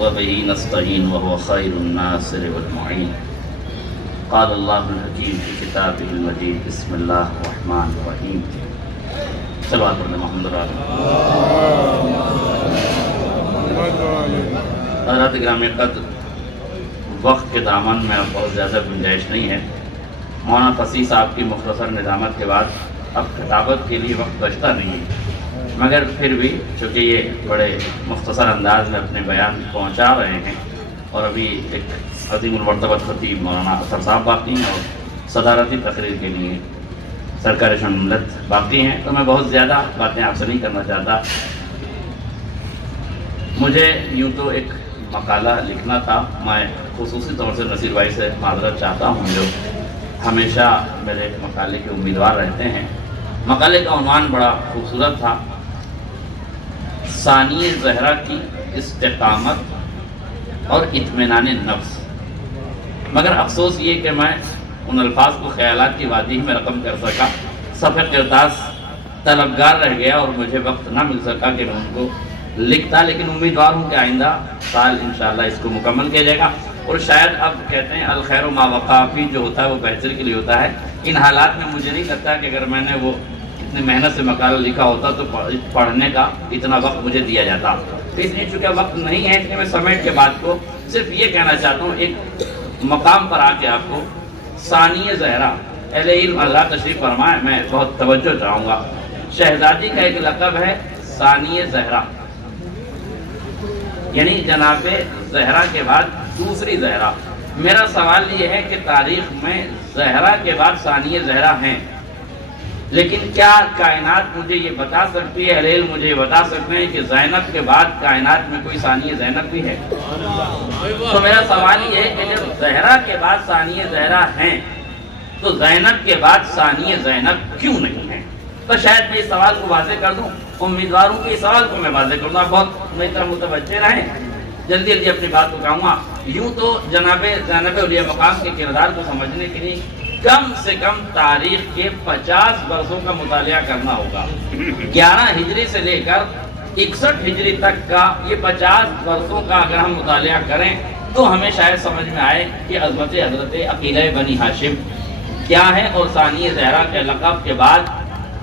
وبه نستعين وهو خير الناصر والمعين. قال الله الحكيم في كتابه المجيد. بسم الله الرحمن الرحيم. صلوات محمد حضرات گرامی قدر، وقت کے دامن میں بہت زیادہ گنجائش نہیں ہے. مولانا فصیح صاحب کی مختصر نظامت کے بعد اب خطابت کے لیے وقت بچتا نہیں ہے، مگر پھر بھی چونکہ یہ بڑے مختصر انداز میں اپنے بیان پہنچا رہے ہیں اور ابھی ایک عظیم المرتبہ خطیب مولانا اطہر صاحب باقی ہیں اور صدارتی تقریر کے لیے سرکار شمولیت باقی ہیں، تو میں بہت زیادہ باتیں آپ سے نہیں کرنا چاہتا. مجھے یوں تو ایک مقالہ لکھنا تھا. میں خصوصی طور سے نصیر بھائی سے معذرت چاہتا ہوں جو ہمیشہ میرے مقالے کے امیدوار رہتے ہیں. مقالے کا عنوان بڑا خوبصورت تھا، ثانی زہرا کی استقامت اور اطمینان نفس. مگر افسوس یہ کہ میں ان الفاظ کو خیالات کی وادی میں رقم کر سکا، صفحہ کرتاس طلبگار رہ گیا اور مجھے وقت نہ مل سکا کہ میں ان کو لکھتا. لیکن امیدوار ہوں کہ آئندہ سال انشاءاللہ اس کو مکمل کیا جائے گا. اور شاید اب کہتے ہیں الخیر ما وقع فی، جو ہوتا ہے وہ بہتر کے لیے ہوتا ہے. ان حالات میں مجھے نہیں لگتا کہ اگر میں نے وہ اتنی محنت سے مقالہ لکھا ہوتا تو پڑھنے کا اتنا وقت مجھے دیا جاتا. اس لیے چونکہ وقت نہیں ہے، اس لیے میں سمیٹ کے بعد کو صرف یہ کہنا چاہتا ہوں، ایک مقام پر آ کے آپ کو ثانی زہرا، اہل علم اللہ تشریف فرمائے، میں بہت توجہ چاہوں گا. شہزادی کا ایک لقب ہے ثانی زہرا، یعنی جناب زہرا کے بعد دوسری زہرا. میرا سوال یہ ہے کہ تاریخ میں زہرا کے بعد ثانی زہرا ہیں، لیکن کیا کائنات مجھے یہ بتا سکتی ہے، اہل علم مجھے یہ بتا سکتے ہیں کہ زینب کے بعد کائنات میں کوئی ثانی زینب بھی ہے؟ تو میرا سوال یہ ہے کہ جب زہرا کے بعد ثانی زہرا ہیں تو زینب کے بعد ثانی زینب کیوں نہیں ہیں؟ تو شاید میں اس سوال کو واضح کر دوں. امیدواروں کے اس سوال کو میں واضح کروں گا. بہت میری طرح متوجہ رہیں، جلدی جلدی اپنی بات کو کہوں گا. یوں تو جناب زینب اولیاء مقام کے کردار کو سمجھنے کے لیے کم سے کم تاریخ کے 50 برسوں کا مطالعہ کرنا ہوگا. 11 ہجری سے لے کر 61 ہجری تک کا یہ 50 برسوں کا اگر ہم مطالعہ کریں تو ہمیں شاید سمجھ میں آئے کہ عظمت حضرت عقیلہ بنی ہاشم کیا ہے اور ثانی زہرا کے لقب کے بعد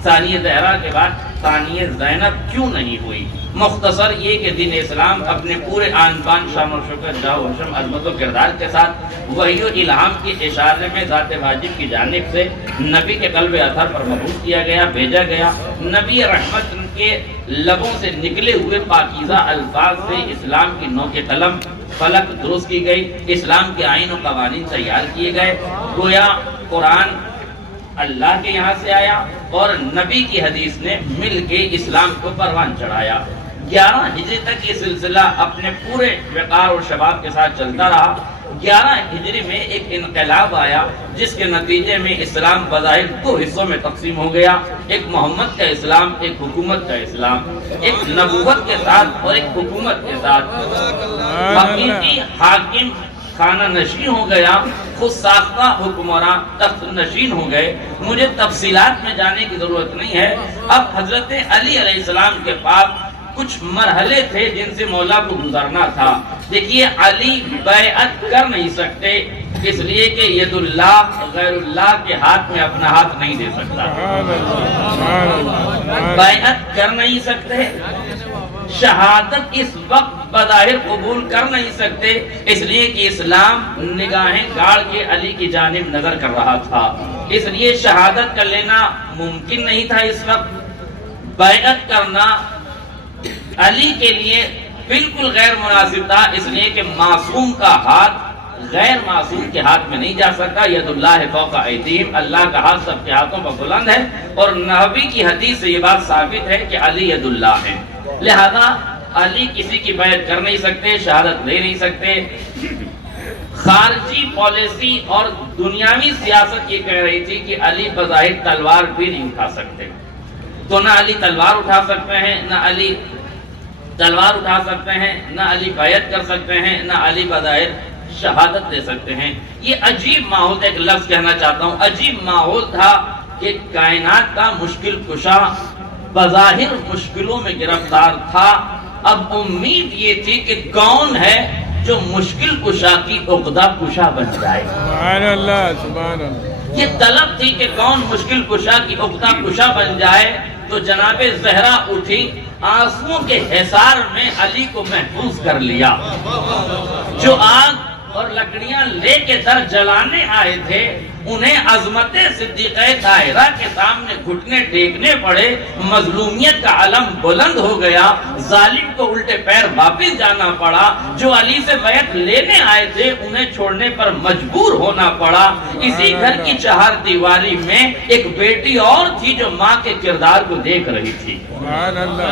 ثانی زہرا کے بعد ثانی زینب کیوں نہیں ہوئی. مختصر یہ کہ دین اسلام اپنے پورے آن بان شان و شوکت جاہ و حشم عظمت و کردار کے ساتھ وحی و الہام کی اشارے میں ذات واجب کی جانب سے نبی کے قلب اطہر پر مبعوث کیا گیا، بھیجا گیا. نبی رحمت کے لبوں سے نکلے ہوئے پاکیزہ الفاظ سے اسلام کی نو کے قلم فلک درست کی گئی، اسلام کے آئین و قوانین تیار کیے گئے. گویا قرآن اللہ کے یہاں سے آیا اور نبی کی حدیث نے مل کے اسلام کو پروان چڑھایا. 11 ہجری تک یہ سلسلہ اپنے پورے وقار اور شباب کے ساتھ چلتا رہا. 11 ہجری میں ایک انقلاب آیا جس کے نتیجے میں اسلام بظاہر 2 حصوں میں تقسیم ہو گیا، ایک محمد کا اسلام، ایک حکومت کا اسلام، ایک نبوت کے ساتھ اور ایک حکومت کے ساتھ. حقیقی حاکم خانہ نشین ہو گیا، خود ساختہ حکمراں تخت نشین ہو گئے. مجھے تفصیلات میں جانے کی ضرورت نہیں ہے. اب حضرت علی علیہ السلام کے پاس کچھ مرحلے تھے جن سے مولا کو گزرنا تھا. دیکھیے علی بیعت کر نہیں سکتے اس لیے کہ ید اللہ غیر اللہ کے ہاتھ میں اپنا ہاتھ نہیں دے سکتا. بیعت کر نہیں سکتے، شہادت اس وقت بظاہر قبول کر نہیں سکتے اس لیے کہ اسلام نگاہیں گاڑ کے علی کی جانب نظر کر رہا تھا. اس لیے شہادت کر لینا ممکن نہیں تھا. اس وقت بیعت کرنا علی کے لیے بالکل غیر مناسب تھا، اس لیے کہ معصوم کا ہاتھ غیر معصوم کے ہاتھ میں نہیں جا سکتا. ید اللہ فوق ایدیہم، اللہ کا ہاتھ سب کے ہاتھوں پر بلند ہے اور نبی کی حدیث سے یہ بات ثابت ہے کہ علی ید اللہ ہے. لہذا علی کسی کی بیعت کر نہیں سکتے، شہادت لے نہیں سکتے. خارجی پالیسی اور دنیاوی سیاست یہ کہہ رہی تھی کہ علی بظاہر تلوار بھی نہیں اٹھا سکتے. تو نہ علی تلوار اٹھا سکتے ہیں، نہ علی تلوار اٹھا سکتے ہیں، نہ علی بیعت کر سکتے ہیں، نہ علی بظاہر شہادت دے سکتے ہیں. یہ عجیب ماحول تھا. ایک لفظ کہنا چاہتا ہوں، عجیب ماحول تھا کہ کائنات کا مشکل کشا بظاہر مشکلوں میں گرفتار تھا، اب امید یہ تھی کہ کون ہے جو مشکل کشا کی عقدہ کشا بن جائے. سبحان اللہ سبحان اللہ. یہ طلب تھی کہ کون مشکل کشا کی عقدہ کشا بن جائے. تو جناب زہرا اٹھی، آنسوؤں کے حصار میں علی کو محفوظ کر لیا. جو آگ اور لکڑیاں لے کے در جلانے آئے تھے انہیں عظمت صدیقہ طاہرہ کے سامنے گھٹنے ٹیکنے پڑے. مظلومیت کا علم بلند ہو گیا. ظالم کو الٹے پیر واپس جانا پڑا. جو علی سے بیعت لینے آئے تھے انہیں چھوڑنے پر مجبور ہونا پڑا. اسی گھر کی چہار دیواری میں ایک بیٹی اور تھی جو ماں کے کردار کو دیکھ رہی تھی.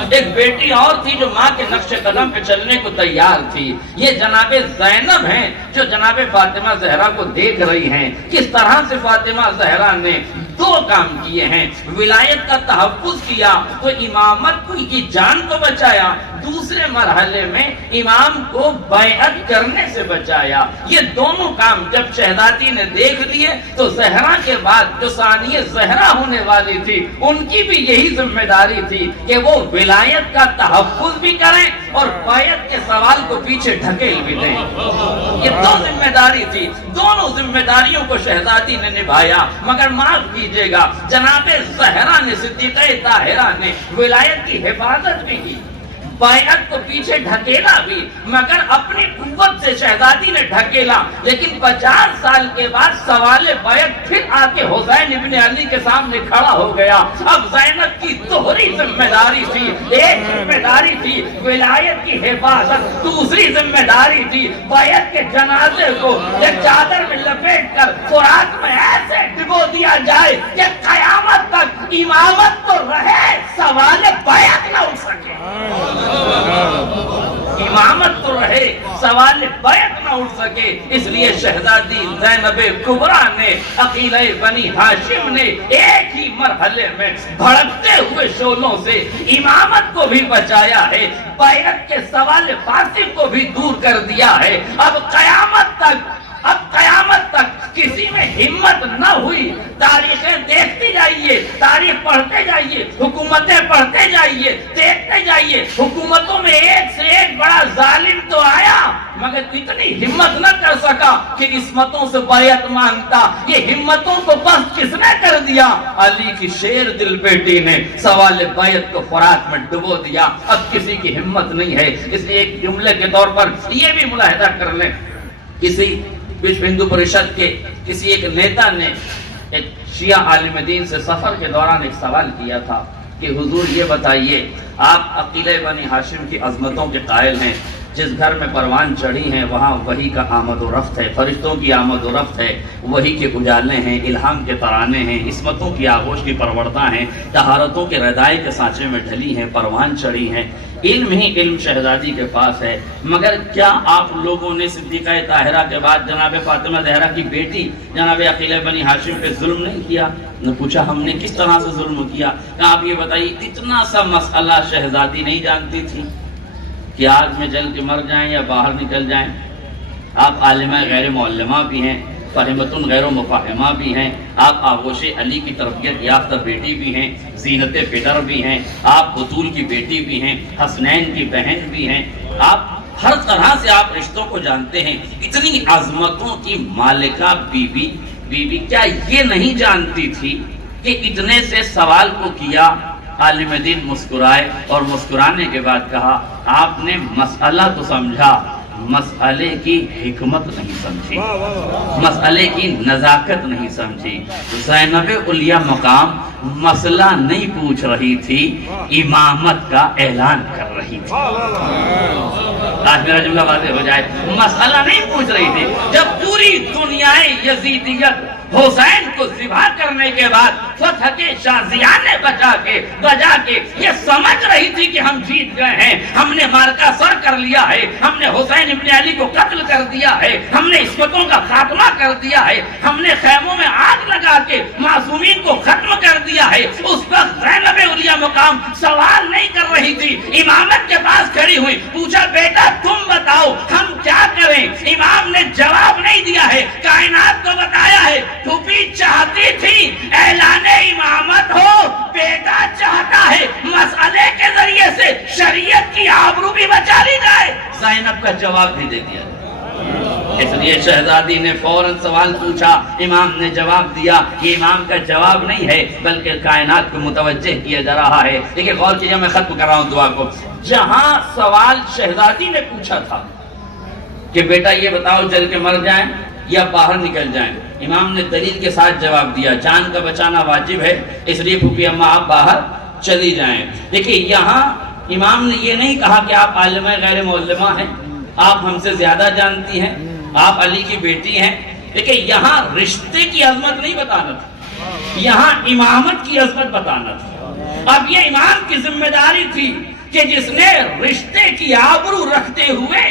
ایک بیٹی اور تھی جو ماں کے نقش قدم پہ چلنے کو تیار تھی. یہ جناب زینب ہیں جو جناب فاطمہ زہرا کو دیکھ رہی ہیں. کس طرح سے فاطمہ زہرا نے دو کام کیے ہیں. ولایت کا تحفظ کیا تو امامت کی جان کو بچایا. دوسرے مرحلے میں امام کو بیعت کرنے سے بچایا. یہ دونوں کام جب شہزادی نے دیکھ لیے تو زہرا کے بعد جو ثانیہ زہرا ہونے والی تھی ان کی بھی یہی ذمہ داری تھی کہ وہ ولایت کا تحفظ بھی کریں اور بیعت کے سوال کو پیچھے ڈھکیل بھی دیں. یہ دو ذمہ داری تھی. دونوں ذمہ داریوں کو شہزادی نے نبھایا. مگر معاف کیجئے گا جناب زہرا نے صدیقہ طاہرہ نے ولایت کی حفاظت بھی کی، بیعت کو پیچھے ڈھکیلا بھی، مگر اپنی قوت سے شہزادی نے ڈھکیلا. لیکن 50 سال کے بعد سوال بیعت پھر آ کے حسین ابن علی کے سامنے کھڑا ہو گیا. اب زینب کی دوہری ذمہ داری تھی. ایک ذمہ داری تھی ولایت کی حفاظت، دوسری ذمہ داری تھی بیعت کے جنازے کو ایک چادر میں لپیٹ کر فرات میں ایسے ڈبو دیا جائے کہ قیامت تک امامت تو رہے، سوال بیعت نہ اٹھ سکے. امامت تو رہے، سوال بیعت نہ اٹھ سکے. اس لیے شہزادی زینب کبریٰ نے عقیلہ بنی ہاشم نے ایک ہی مرحلے میں بھڑکتے ہوئے شعلوں سے امامت کو بھی بچایا ہے، بیعت کے سوال فاسد کو بھی دور کر دیا ہے. اب قیامت تک کسی میں ہمت نہ ہوئی. تاریخیں دیکھتے جائیے، تاریخ پڑھتے جائیے، حکومتیں پڑھتے جائیے، دیکھتے جائیے. حکومتوں میں ایک سے ایک بڑا ظالم تو آیا مگر اتنی ہمت نہ کر سکا کہ عصمتوں سے بیعت مانگتا. یہ ہمتوں کو بس کس نے کر دیا؟ علی کی شیر دل بیٹی نے سوال بیعت کو فرات میں ڈبو دیا. اب کسی کی ہمت نہیں ہے. اس لیے ایک جملے کے طور پر یہ بھی ملاحظہ کر لیں، کسی وشو ہندو پریشد کے کسی ایک نیتا نے ایک شیعہ عالم دین سے سفر کے دوران ایک سوال کیا تھا کہ حضور یہ بتائیے، آپ عقیلہ بنی ہاشم کی عظمتوں کے قائل ہیں، جس گھر میں پروان چڑھی ہیں وہاں وحی کا آمد و رفت ہے، فرشتوں کی آمد و رفت ہے، وحی کے اجالے ہیں، الہام کے ترانے ہیں، عصمتوں کی آغوش کی پروردہ ہیں، طہارتوں کے ردائے کے سانچے میں ڈھلی ہیں، پروان چڑھی ہیں. علم ہی علم شہزادی کے پاس ہے. مگر کیا آپ لوگوں نے صدیقہ طاہرہ کے بعد جناب فاطمہ زہرا کی بیٹی جناب عقیلہ بنی ہاشم پہ ظلم نہیں کیا؟ نے پوچھا ہم نے کس طرح سے ظلم کیا؟ کہ آپ یہ بتائیے اتنا سا مسئلہ شہزادی نہیں جانتی تھی کہ آگ میں جل کے مر جائیں یا باہر نکل جائیں؟ آپ عالمہ غیر معلمہ بھی ہیں، فہمتن غیر مفاہمہ بھی ہیں، آپ آغوش علی کی تربیت یافتہ بیٹی بھی ہیں، زینت پدر بھی ہیں، آپ بطول کی بیٹی بھی ہیں، حسنین کی بہن بھی ہیں، آپ ہر طرح سے آپ رشتوں کو جانتے ہیں. اتنی عظمتوں کی مالکہ بی کیا یہ نہیں جانتی تھی کہ اتنے سے سوال کو کیا؟ عالم دین مسکرائے اور مسکرانے کے بعد کہا آپ نے مسئلہ تو سمجھا، مسئلے کی حکمت نہیں سمجھی، مسئلے کی نزاکت نہیں سمجھی. زینب علیہ مقام مسئلہ نہیں پوچھ رہی تھی، امامت کا اعلان کر رہی تھی. آج میرا جملہ واضح ہو جائے، مسئلہ نہیں پوچھ رہی تھی. جب پوری دنیا یزیدیت حسین کو ذبح کرنے کے بعد فتح کے شازیہ نے بجا کے یہ سمجھ رہی تھی کہ ہم جیت گئے ہیں، ہم نے مارکا سر کر لیا ہے، ہم نے حسین ابن علی کو قتل کر دیا ہے، ہم نے عصمتوں کا خاتمہ کر دیا ہے، ہم نے خیموں میں آگ لگا کے معصومین کو ختم کر دیا ہے. اس وقت زینب علیہ مقام سوال نہیں کر رہی تھی، امامت کے پاس کھڑی ہوئی، پوچھا بیٹا تم بتاؤ ہم کیا کریں؟ امام نے جواب نہیں دیا ہے، کائنات کو بتایا ہے پھوپھی چاہتی تھی اعلان امامت ہو، بیٹا چاہتا ہے مسئلے کے ذریعے سے شریعت کی آبرو بھی بچا لی جائے، زینب کا جواب بھی دے دیا۔ اس لیے شہزادی نے فوراً سوال پوچھا، امام نے جواب دیا۔ یہ امام کا جواب نہیں ہے بلکہ کائنات کو متوجہ کیا جا رہا ہے۔ دیکھیں غور کیجئے، میں ختم کر رہا ہوں دعا کو۔ جہاں سوال شہزادی نے پوچھا تھا کہ بیٹا یہ بتاؤ جل کے مر جائیں یا باہر نکل جائیں، امام نے دلیل کے ساتھ جواب دیا جان کا بچانا واجب ہے، اس لیے پھوپھی اماں آپ باہر چلی جائیں۔ دیکھیں یہاں امام نے یہ نہیں کہا کہ آپ عالمہ غیر معلمہ ہیں، آپ ہم سے زیادہ جانتی ہیں، آپ علی کی بیٹی ہیں۔ دیکھیں یہاں رشتے کی عظمت نہیں بتانا تھا، یہاں امامت کی عظمت بتانا تھا۔ اب یہ امام کی ذمہ داری تھی کہ جس نے رشتے کی آبرو رکھتے ہوئے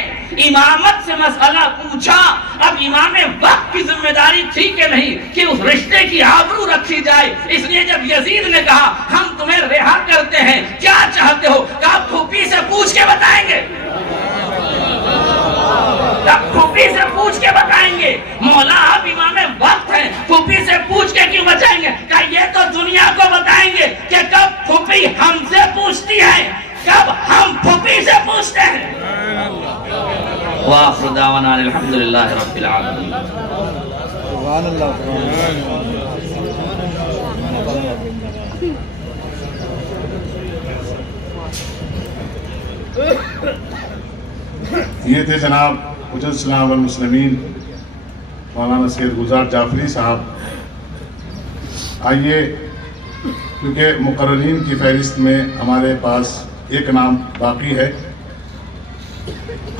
امامت سے مسئلہ پوچھا، اب امام وقت کی ذمہ داری تھی کہ نہیں کہ اس رشتے کی آبرو رکھی جائے۔ اس لیے جب یزید نے کہا ہم تمہیں رہا کرتے ہیں، کیا چاہتے ہو؟ کہا پھوپھی سے پوچھ کے بتائیں گے، پھوپھی سے پوچھ کے بتائیں گے۔ مولا آپ امام وقت ہیں، پھوپھی سے پوچھ کے کیوں بتائیں گے؟ کہ یہ تو دنیا کو بتائیں گے کہ کب پھوپھی ہم سے پوچھتی ہے، کب ہم پھوپھی سے پوچھتے ہیں۔ وآخر دعوانا الحمدللہ رب العالمین۔ سبحان اللہ۔ یہ تھے جناب حجت اسلام والمسلمین مولانا سید گلزار جعفری صاحب۔ آئیے، کیونکہ مقررین کی فہرست میں ہمارے پاس ایک نام باقی ہے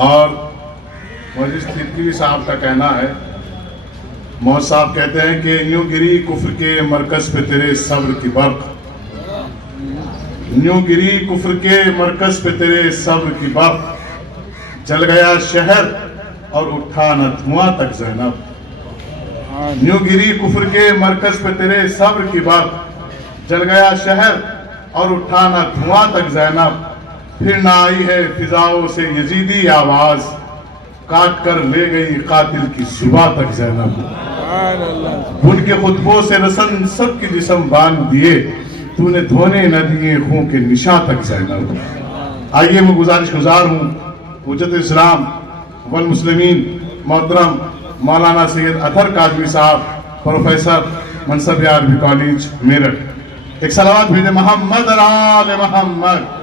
اور مجلس ترکی صاحب کا کہنا ہے، موت صاحب کہتے ہیں کہ یوں گری کفر کے مرکز پہ تیرے صبر کی برق، یوں گری کفر کے مرکز پہ تیرے صبر کی برق، جل گیا شہر اور اٹھا نہ دھواں تک زینب، یوں گری کفر کے مرکز پہ تیرے صبر کی برق، جل گیا شہر اور اٹھا نہ دھواں تک زینب، پھر نہ آئی ہے فضاؤں سے یزیدی آواز، کاٹ کر لے گئی قاتل کی صبح تک زینب، ان کے خطبوں سے رسن سب کی جسم باندھ دیے، تو نے دھونے نہ دیے خون کے نشاں تک زینب۔ آئیے میں گزارش گزار ہوں حجت اسلام والمسلمین محترم مولانا سید اطہر کاظمی صاحب، پروفیسر منصب عربی کالج میرٹھ، ایک صلوات بھیجے محمد آل محمد۔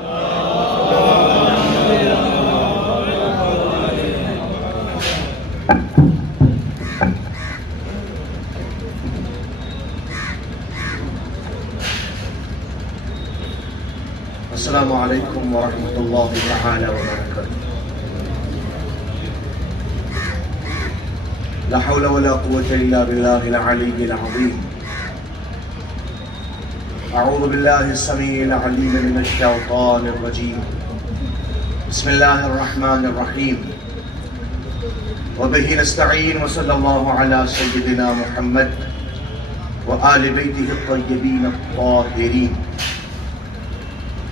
السلام علیکم ورحمۃ اللہ تعالی وبرکاتہ۔ لا حول ولا قوة الا باللہ العلی العظیم۔ اعوذ باللہ السمیع العلیم من الشیطان الرجیم، بسم اللہ الرحمن الرحیم، وبہ نستعین، وصلی اللہ علی سیدنا محمد وآل بیتہ الطیبین الطاہرین۔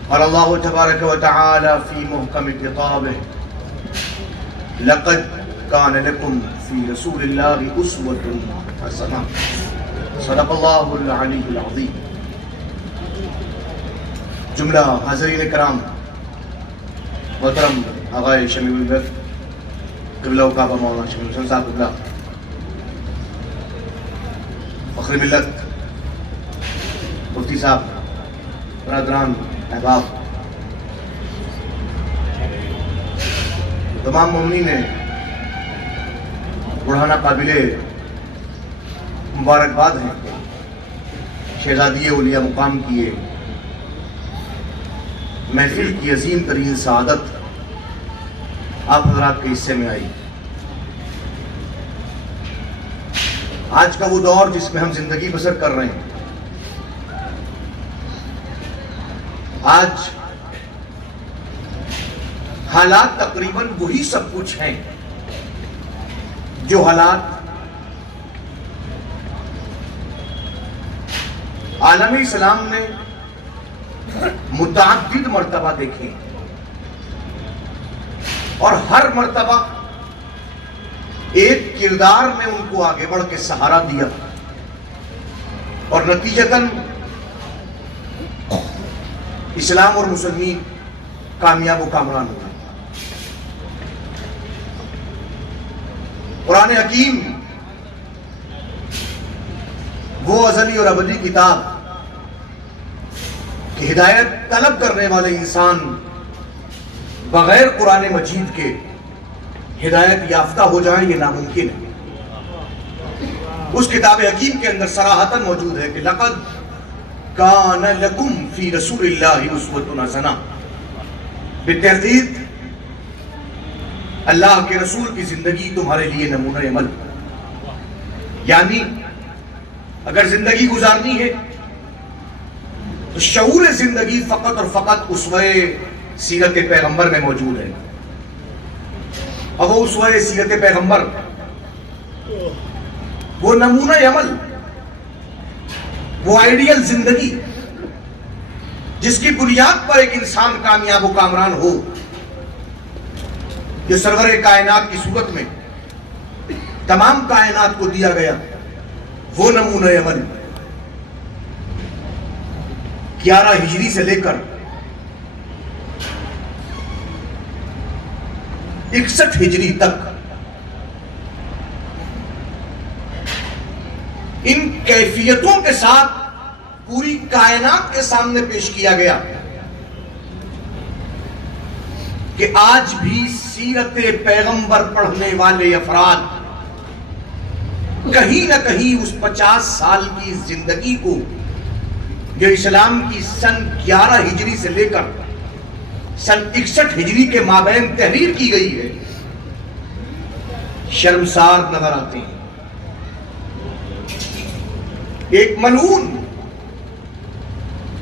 قال اللہ تبارک و تعالی فی محکم کتابہ، لقد کان لکم فی رسول اللہ اسوۃ حسنہ، صدق اللہ العلی العظیم۔ جملہ حاضرین کرام، محترم آغائے شمیع الملت قبلہ و کعبہ مولانا شمیع حسین صاحب قبلہ، فخر ملت مفتی صاحب، برادران احباب، تمام مومنین نے بڑھانا قابل مبارکباد ہیں، شہزادی اولیاء مقام کیے، محفل کی عظیم ترین سعادت آپ حضرات کے حصے میں آئی۔ آج کا وہ دور جس میں ہم زندگی بسر کر رہے ہیں، آج حالات تقریباً وہی سب کچھ ہیں جو حالات عالم اسلام نے متعدد مرتبہ دیکھے، اور ہر مرتبہ ایک کردار میں ان کو آگے بڑھ کے سہارا دیا اور نتیجتاً اسلام اور مسلمین کامیاب و کامران ہوئے۔ قرآن حکیم وہ ازلی اور ابدی کتاب کہ ہدایت طلب کرنے والے انسان بغیر قرآن مجید کے ہدایت یافتہ ہو جائیں یہ ناممکن ہے۔ اس کتاب حکیم کے اندر صراحتاً موجود ہے کہ لقد کان لکم فی رسول اللہ اسوۃ حسنہ، بالتحقیق اللہ کے رسول کی زندگی تمہارے لیے نمونہ عمل، یعنی اگر زندگی گزارنی ہے تو شعور زندگی فقط اور فقط اسوہ سیرت پیغمبر میں موجود ہے، اور وہ اسوہ سیرت پیغمبر، وہ نمونہ عمل، وہ آئیڈیل زندگی جس کی بنیاد پر ایک انسان کامیاب و کامران ہو، یہ سرور کائنات کی صورت میں تمام کائنات کو دیا گیا وہ نمونہ عمل 11 ہجری سے لے کر 61 ہجری تک ان کیفیتوں کے ساتھ پوری کائنات کے سامنے پیش کیا گیا کہ آج بھی سیرت پیغمبر پڑھنے والے افراد کہیں نہ کہیں اس 50 سال کی زندگی کو جو اسلام کی سن 11 ہجری سے لے کر سن 61 ہجری کے مابین تحریر کی گئی ہے، شرمسار نظر آتے ہیں۔ ایک ملعون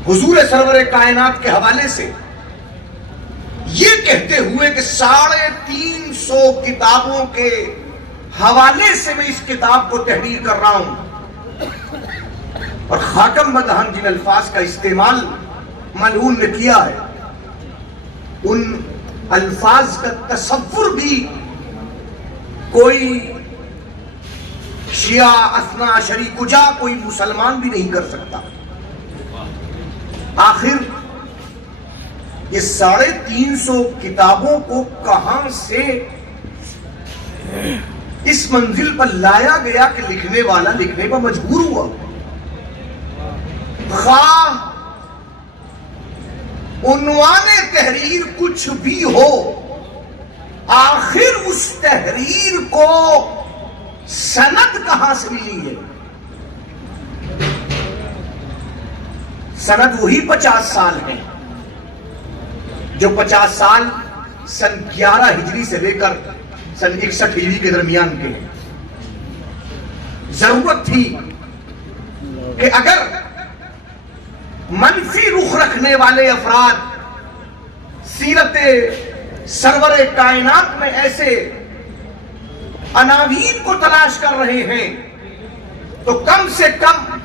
حضور سرور کائنات کے حوالے سے یہ کہتے ہوئے کہ 350 کتابوں کے حوالے سے میں اس کتاب کو تحریر کر رہا ہوں، اور خاتم مدحن جن الفاظ کا استعمال ملعون نے کیا ہے ان الفاظ کا تصور بھی کوئی شیعہ اثنا عشری کجا کوئی مسلمان بھی نہیں کر سکتا۔ آخر یہ 350 کتابوں کو کہاں سے اس منزل پر لایا گیا کہ لکھنے والا لکھنے پر مجبور ہوا؟ خواہ عنوان تحریر کچھ بھی ہو، آخر اس تحریر کو سند کہاں سے ملی ہے؟ سند وہی 50 سال ہیں جو 50 سال سن 11 ہجری سے لے کر سن 61 ہجری کے درمیان کے ہیں۔ ضرورت تھی کہ اگر منفی رخ رکھنے والے افراد سیرت سرور کائنات میں ایسے عناوین کو تلاش کر رہے ہیں تو کم سے کم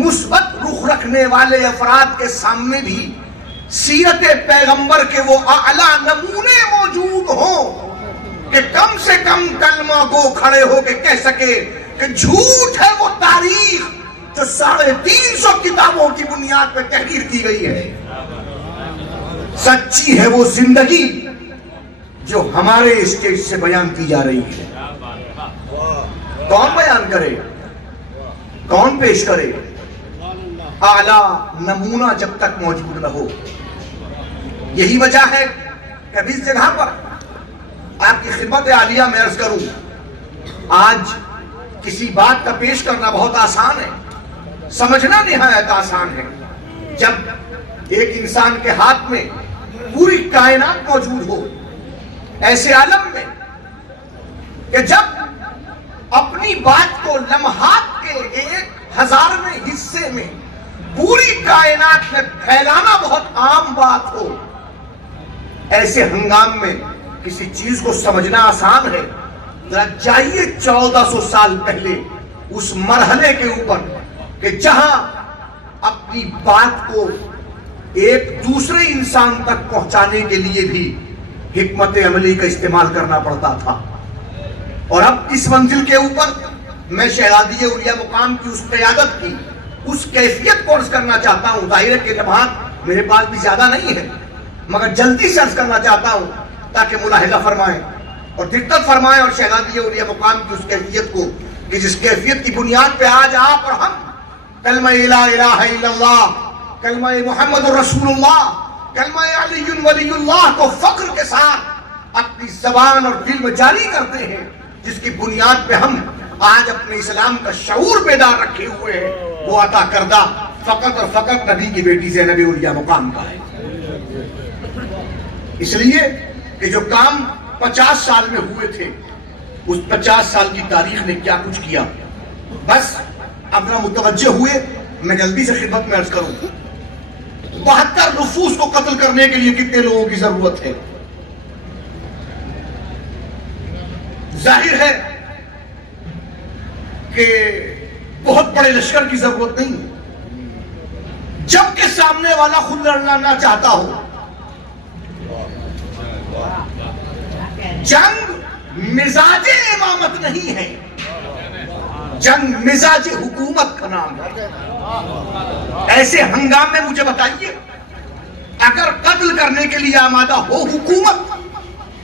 مثبت رخ رکھنے والے افراد کے سامنے بھی سیرت پیغمبر کے وہ اعلیٰ نمونے موجود ہوں کہ کم سے کم کلمہ گو کھڑے ہو کے کہہ سکے کہ جھوٹ ہے وہ تاریخ جو 350 کتابوں کی بنیاد پہ تحریر کی گئی ہے، سچی ہے وہ زندگی جو ہمارے اسٹیج سے بیان کی جا رہی ہے۔ کون بیان کرے، کون پیش کرے؟ اعلیٰ نمونہ جب تک موجود نہ ہو۔ یہی وجہ ہے کہ اب اس جگہ پر آپ کی خدمت عالیہ میں عرض کروں، آج کسی بات کا پیش کرنا بہت آسان ہے، سمجھنا نہایت آسان ہے۔ جب ایک انسان کے ہاتھ میں پوری کائنات موجود ہو، ایسے عالم میں کہ جب اپنی بات کو لمحات کے 1000ویں حصے میں پوری کائنات میں پھیلانا بہت عام بات ہو، ایسے ہنگام میں کسی چیز کو سمجھنا آسان ہے۔ ذرا جائیے 1400 سال پہلے اس مرحلے کے اوپر کہ جہاں اپنی بات کو ایک دوسرے انسان تک پہنچانے کے لیے بھی حکمت عملی کا استعمال کرنا پڑتا تھا۔ اور اب اس منزل کے اوپر میں شہزادی اولیاء مقام کی اس قیادت کی اس کیفیت کو عرض کرنا چاہتا ہوں. ظاہر ہے کہ لمحات میرے پاس بھی زیادہ نہیں ہے، مگر جلدی سے عرض کرنا چاہتا ہوں تاکہ ملاحظہ فرمائیں اور دقت فرمائیں اور شہزادی اولیاء مقام کی اس کیفیت کو، کہ جس کیفیت کی بنیاد پہ آج آپ اور ہم کلمہ لا الہ الا اللہ، کلمہ محمد رسول اللہ، کلمہ علی ولی اللہ کو فخر کے ساتھ اپنی زبان اور دل میں جاری کرتے ہیں، جس کی بنیاد پہ ہم آج اپنے اسلام کا شعور بیدار رکھے ہوئے ہیں، وہ عطا کردہ فقط اور فقط نبی کی بیٹی زینب اولیاء مقام کا ہے. اس لیے کہ جو کام 50 سال میں ہوئے تھے، اس 50 سال کی تاریخ نے کیا کچھ کیا. بس اب ذرا متوجہ ہوئے، میں جلدی سے خدمت میں عرض کروں. 72 نفوس کو قتل کرنے کے لیے کتنے لوگوں کی ضرورت ہے؟ ظاہر ہے کہ بہت بڑے لشکر کی ضرورت نہیں ہے. جبکہ سامنے والا خود لڑنا نہ چاہتا ہو. جنگ مزاج امامت نہیں ہے، جنگ مزاج حکومت کا نام ہے. ایسے ہنگام میں مجھے بتائیے، اگر قتل کرنے کے لیے آمادہ ہو حکومت،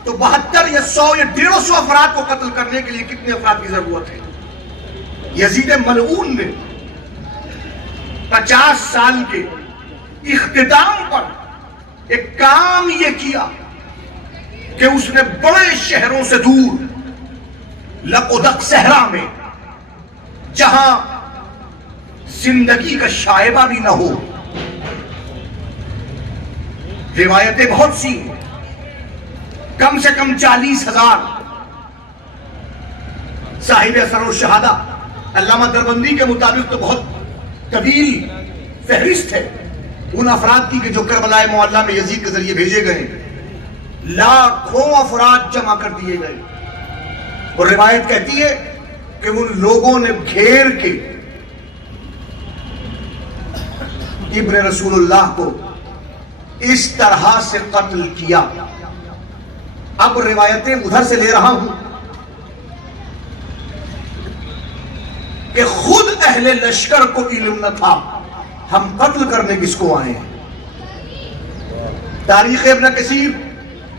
تو 72 یا 100 یا 150 افراد کو قتل کرنے کے لیے کتنے افراد کی ضرورت ہے؟ یزید ملعون نے 50 سال کے اختتام پر ایک کام یہ کیا کہ اس نے بڑے شہروں سے دور لقدق صحرا میں، جہاں زندگی کا شائبہ بھی نہ ہو، روایتیں بہت سی ہیں، کم سے کم 40,000 صاحب اثر و شہادہ. علامہ دربندی کے مطابق تو بہت طویل فہرست ہے ان افراد کی کہ جو کربلا معلیٰ میں یزید کے ذریعے بھیجے گئے. لاکھوں افراد جمع کر دیے گئے، اور روایت کہتی ہے کہ ان لوگوں نے گھیر کے ابن رسول اللہ کو اس طرح سے قتل کیا. اب روایتیں ادھر سے لے رہا ہوں کہ خود اہل لشکر کو علم نہ تھا ہم قتل کرنے کس کو آئے ہیں. تاریخ ابن کثیر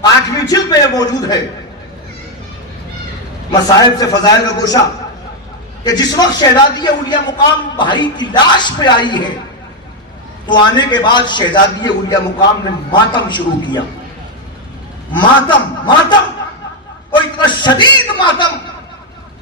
8ویں جلد میں یہ موجود ہے، مصائب سے فضائل کا گوشہ، کہ جس وقت شہزادی اولیاء مقام بھائی کی لاش پہ آئی ہے، تو آنے کے بعد شہزادی اولیاء مقام نے ماتم شروع کیا. ماتم اور اتنا شدید ماتم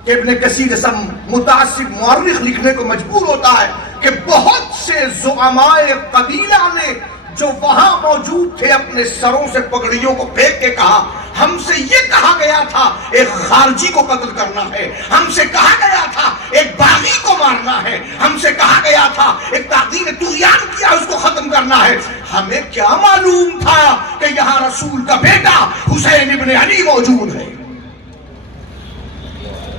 کہ ابن کثیر ایسا متعصب مورخ لکھنے کو مجبور ہوتا ہے کہ بہت سے زعماء قبیلہ نے جو وہاں موجود تھے اپنے سروں سے پگڑیوں کو پھینک کے کہا، ہم سے یہ کہا گیا تھا ایک خارجی کو قتل کرنا ہے، ہم سے کہا گیا تھا ایک باغی کو مارنا ہے، ہم سے کہا گیا تھا ایک تعظیم طغیان کیا اس کو ختم کرنا ہے. ہمیں کیا معلوم تھا کہ یہاں رسول کا بیٹا حسین ابن علی موجود ہے.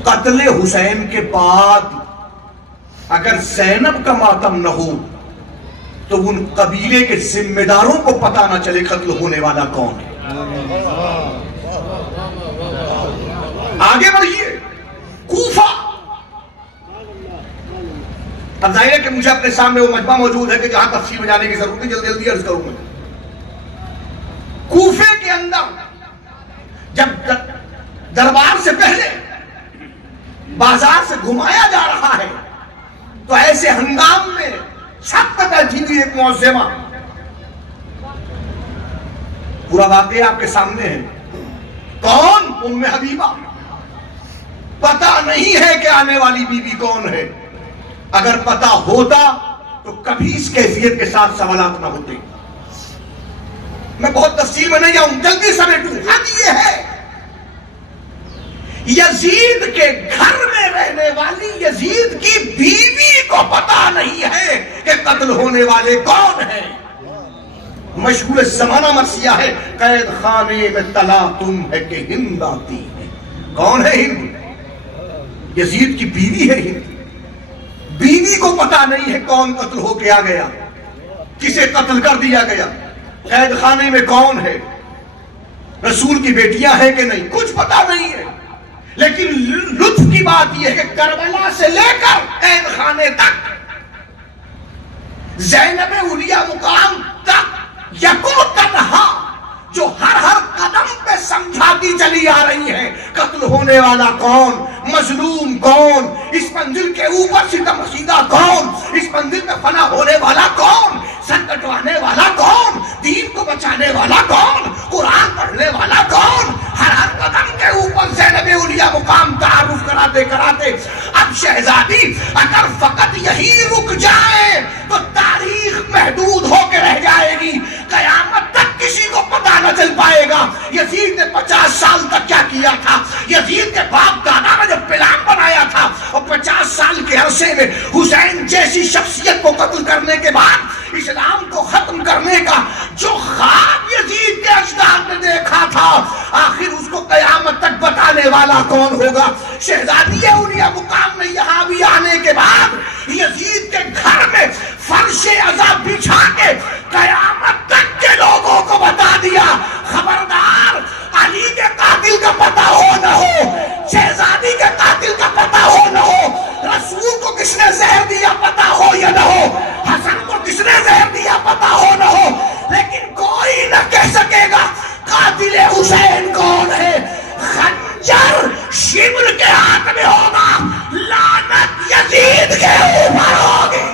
قتل حسین کے بعد اگر زینب کا ماتم نہ ہو تو ان قبیلے کے ذمہ داروں کو پتہ نہ چلے قتل ہونے والا کون ہے. آگے بڑھیے. کوفہ. اب ظاہر ہے کہ مجھے اپنے سامنے وہ مجمع موجود ہے کہ جہاں تفصیل میں جانے کی ضرورت ہے، جلدی عرض کروں گا. کوفے کے اندر جب دربار سے پہلے بازار سے گھمایا جا رہا ہے تو ایسے ہنگام میں چھت پہ بیٹھی ہوئی ایک معظمہ، پورا واقعہ آپ کے سامنے ہے. کون؟ ام حبیبہ. پتہ نہیں ہے کہ آنے والی بی بی کون ہے. اگر پتہ ہوتا تو کبھی اس کیفیت کے ساتھ سوالات نہ ہوتے. میں بہت تفصیل میں نہیں جاؤں، جلدی سمیٹوں. حد یہ ہے یزید کے گھر میں رہنے والی یزید کی بیوی کو پتہ نہیں ہے کہ قتل ہونے والے کون ہیں. مشہور زمانہ مرثیہ ہے، قید خانے میں تلا تم ہے کہ ہند آتی ہے. کون ہے ہند؟ یزید کی بیوی ہے ہند. بیوی کو پتہ نہیں ہے کون قتل ہو کے آ گیا، کسے قتل کر دیا گیا، قید خانے میں کون ہے، رسول کی بیٹیاں ہیں کہ نہیں، کچھ پتہ نہیں ہے. لیکن لطف کی بات یہ ہے کہ کربلا سے لے کر عین خانے تک، زینب اولیاء مقام تک، یکو تنہا جو ہر قدم پہ سمجھاتی چلی آ رہی ہے قتل ہونے والا کون، مظلوم کون، اس منزل کے اوپر ستم رسیدہ کون، اس منزل میں فنا ہونے والا کون، سر کٹوانے والا کون، دین کو بچانے والا کون، قرآن پڑھنے والا کون، ہر قدم کے اوپر زینب اولیاء مقام تعارف کراتے کراتے اب شہزادی اگر فقط یہی رک جائے تو تاریخ محدود ہو کے رہ جائے گی، قیامت تک کسی کو پتہ نہ چل پائے گا یزید نے 50 سال تک کیا کیا تھا، یزید کے باپ دادا نے جو پلان بنایا تھا، اور 50 سال کے عرصے میں حسین جیسی شخصیت کو قتل کرنے کے بعد اسلام کو ختم کرنے کا جو خواب یزید کے اجداد نے دیکھا تھا، آخر اس کو قیامت تک بتانے والا کون ہوگا؟ شہزادی اولیاء مقام میں یہاں بھی آنے کے بعد یزید کے گھر میں فرش عذاب بچھا کے قیامت تک کے لوگوں کو بتا دیا، خبردار علی کے قاتل کا پتہ ہو نہ ہو، شہزادی کے قاتل کا پتہ ہو نہ ہو، رسول کو کس نے زہر دیا پتہ ہو یا نہ ہو، حسن کو کس نے زہر دیا پتہ ہو نہ ہو، لیکن کوئی نہ کہہ سکے گا قاتل حسین کون ہے، خنجر شمر کے ہاتھ میں ہوگا، لعنت یزید کے اوپر ہوگی،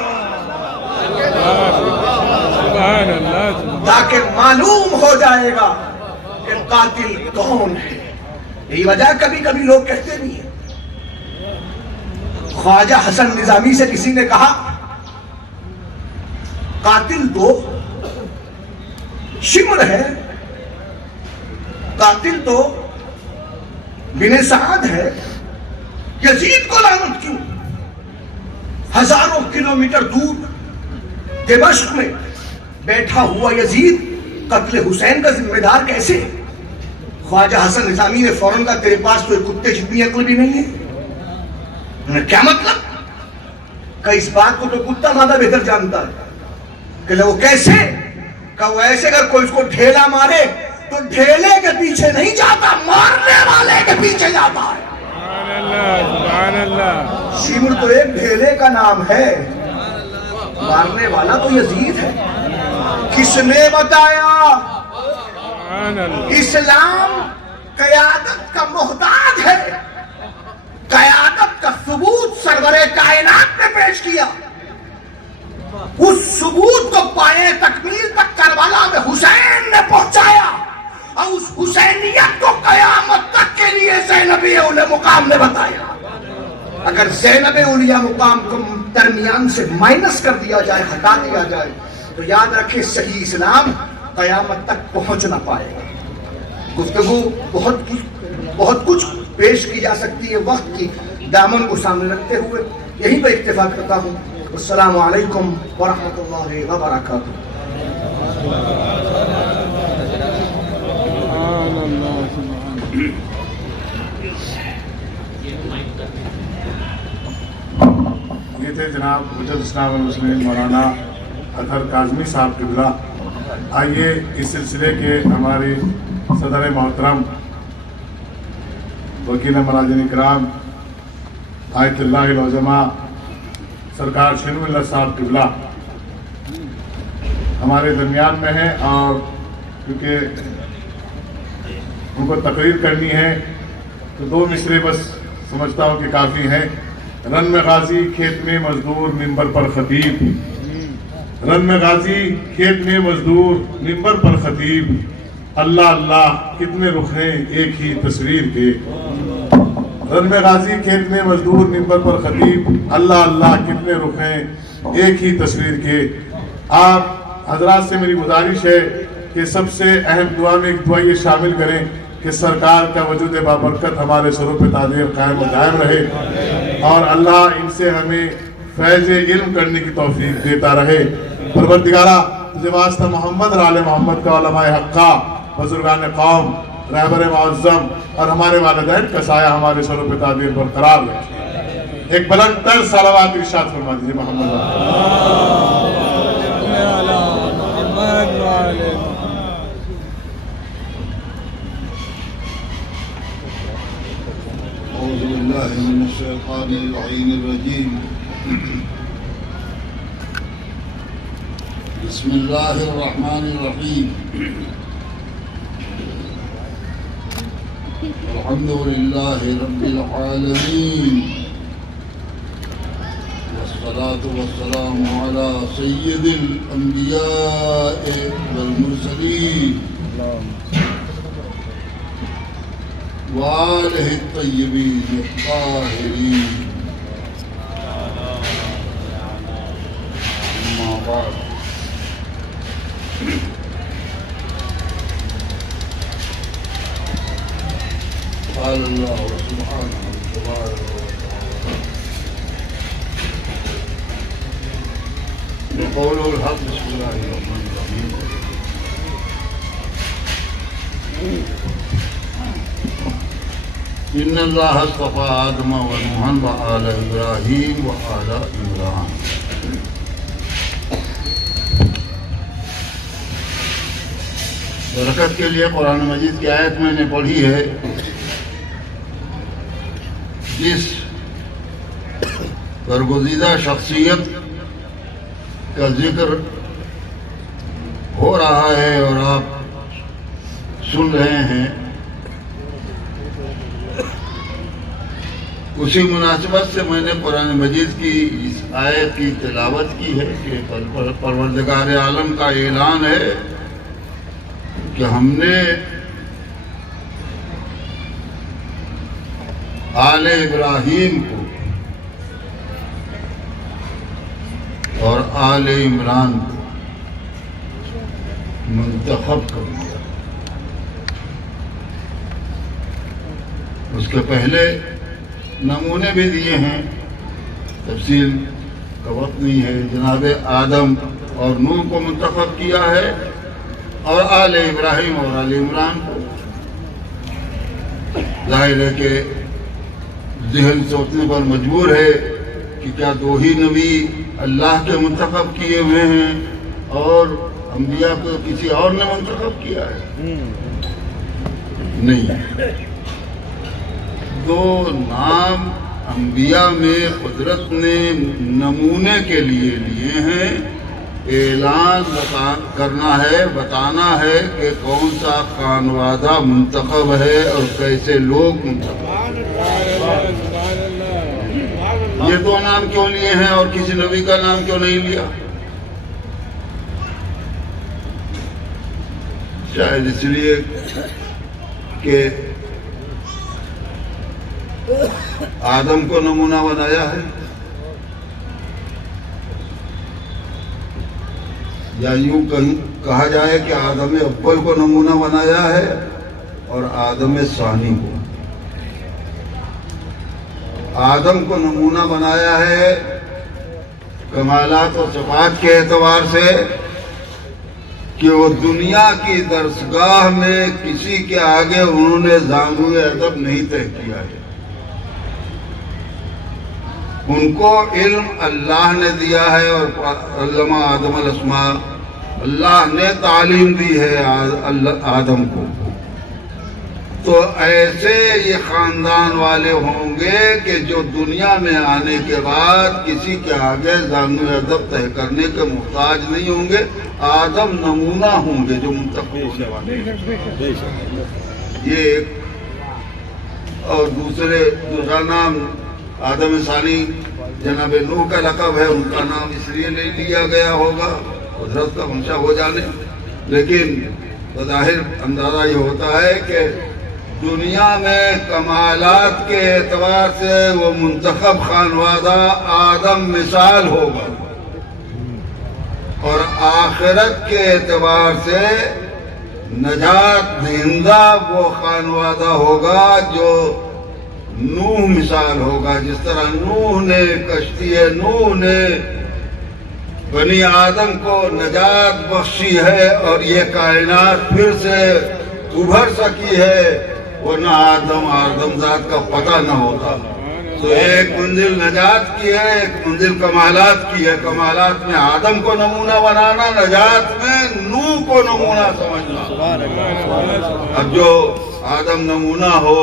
تاکہ معلوم ہو جائے گا کہ قاتل کون ہے۔ یہی وجہ کبھی کبھی لوگ کہتے بھی ہیں، خواجہ حسن نظامی سے کسی نے کہا قاتل تو شمر ہے، قاتل تو بن سعد ہے، یزید کو لعنت کیوں؟ ہزاروں کلومیٹر دور دمشق میں بیٹھا ہوا یزید قتل حسین کا ذمہ دار کیسے؟ خواجہ حسن نظامی نے فوراً کہا تیرے پاس تو ایک کتے جتنی عقل بھی نہیں ہے۔ کیا مطلب؟ کہ اس بات کو تو کتا زیادہ بہتر جانتا ہے کہ وہ کیسے؟ کہ وہ ایسے اگر کوئی اس کو ڈھیلا مارے تو ڈھیلے کے پیچھے نہیں جاتا، مارنے والے کے پیچھے جاتا ہے۔ سبحان اللہ۔ شمر تو ایک ڈھیلے کا نام ہے، مارنے والا تو یزید ہے۔ کس نے بتایا؟ اسلام قیادت کا محتاج ہے، قیادت کا ثبوت سرور کائنات نے پیش کیا، اس ثبوت کو پائے تکمیل تک کربلا میں حسین نے پہنچایا، اور اس حسینیت کو قیامت تک کے لیے زینب اولیاء مقام نے بتایا۔ اگر زینب اولیاء مقام کو درمیان سے مائنس کر دیا جائے، ہٹا دیا جائے، تو یاد رکھیں صحیح اسلام قیامت تک پہنچ نہ پائے گا۔ گفتگو بہت کچھ پیش کی جا سکتی ہے، وقت کی دامن کو سامنے رکھتے ہوئے یہیں پہ اکتفا کرتا ہوں۔ السلام علیکم ورحمۃ اللہ وبرکاتہ۔ یہ تھے جناب حجت اسلام المسلمین مولانا اطہر کاظمی صاحب قبلہ۔ آئیے اس سلسلے کے ہمارے صدر محترم وکیل مراجعین اکرام آیت اللہ العظمہ سرکار شنو اللہ صاحب قبلہ ہمارے درمیان میں ہیں، اور کیونکہ ان کو تقریر کرنی ہے تو 2 مصرے بس سمجھتا ہوں کہ کافی ہیں۔ رن میں غازی کھیت میں مزدور منبر پر خطیب، رن میں غازی کھیت میں مزدور منبر پر خطیب، اللہ اللہ کتنے رخ ہیں ایک ہی تصویر کے۔ رن میں غازی کھیت میں مزدور منبر پر خطیب، اللہ اللہ کتنے رخ ہیں ایک ہی تصویر کے۔ آپ حضرات سے میری گزارش ہے کہ سب سے اہم دعا میں ایک دعا یہ شامل کریں کہ سرکار کا وجود بابرکت ہمارے سروں پہ تعدیر قائم و دائم رہے، اور اللہ ان سے ہمیں فیض علم کرنے کی توفیق دیتا رہے۔ پروردگارہ تجھے واسطہ محمد اور آل محمد کا، علماء حقہ، بزرگان قوم، رہبر معظم اور ہمارے والدین کا سایہ ہمارے سروں پہ تعدیر برقرار رکھے۔ ایک بلند تر صلوات ارشاد فرما دیجیے محمد أعوذ بالله من الشيطان اللعين الرجيم بسم الله الرحمن الرحيم الحمد لله رب العالمين والصلاة والسلام على سيد الأنبياء والمرسلين وآله الطيبين الطاهرين أما بعد قال الله سبحانه وتعالى وقوله الحق بسم الله الرحمن الرحيم إن الله اصطفى آدم ونوحا وآل إبراهيم وآل عمران برکت کے لیے قرآن مجید کی آیت میں نے پڑھی ہے جس برگزیدہ شخصیت کا ذکر ہو رہا ہے اور آپ سن رہے ہیں، اسی مناسبت سے میں نے قرآن مجید کی اس آیت کی تلاوت کی ہے کہ پروردگار عالم کا اعلان ہے کہ ہم نے آل ابراہیم کو اور آل عمران کو منتخب کر دیا۔ اس کے پہلے نمونے بھی دیے ہیں، تفصیل کا وقت نہیں ہے۔ جناب آدم اور نوح کو منتخب کیا ہے اور آل ابراہیم اور آل عمران کو۔ ظاہر ہے کہ ذہن سوچنے پر مجبور ہے کہ کیا دو ہی نبی اللہ کے منتخب کیے ہوئے ہیں اور انبیاء کو کسی اور نے منتخب کیا ہے؟ نہیں، دو نام انبیاء میں قدرت نے نمونے کے لیے لیے ہیں، اعلان کرنا ہے، بتانا ہے کہ کون سا خانوادہ منتخب ہے اور کیسے لوگ منتخب ہیں۔ یہ دو نام کیوں لیے ہیں اور کسی نبی کا نام کیوں نہیں لیا؟ شاید اس لیے کہ آدم کو نمونہ بنایا ہے، یا یوں کہا جائے کہ آدم اول کو نمونہ بنایا ہے اور آدم ثانی کو۔ آدم کو نمونہ بنایا ہے کمالات و صفات کے اعتبار سے کہ وہ دنیا کی درسگاہ میں کسی کے آگے انہوں نے زانوئے ادب نہیں طے کیا ہے۔ ان کو علم اللہ نے دیا ہے اور علمہ آدم الاسماء، اللہ نے تعلیم دی ہے آدم کو۔ تو ایسے یہ خاندان والے ہوں گے کہ جو دنیا میں آنے کے بعد کسی کے آگے زانوئے ادب طے کرنے کے محتاج نہیں ہوں گے۔ آدم نمونہ ہوں گے جو منتخب ہونے والے ہیں۔ یہ ایک، اور دوسرا نام آدم ثانی جناب نوح کا لقب ہے، ان کا نام اس لیے نہیں لیا گیا ہوگا قدرت کا منشا ہو جانے، لیکن بظاہر اندازہ یہ ہوتا ہے کہ دنیا میں کمالات کے اعتبار سے وہ منتخب خانوادہ آدم مثال ہوگا، اور آخرت کے اعتبار سے نجات دہندہ وہ خانوادہ ہوگا جو نوح مثال ہوگا۔ جس طرح نوح نے کشتی نوح نے بنی آدم کو نجات بخشی ہے اور یہ کائنات پھر سے ابھر سکی ہے، ورنہ آدم ذات کا پتہ نہ ہوتا۔ تو ایک منزل نجات کی ہے، ایک منزل کمالات کی ہے۔ کمالات میں آدم کو نمونہ بنانا، نجات میں نوح کو نمونہ سمجھنا۔ اب جو آدم نمونہ ہو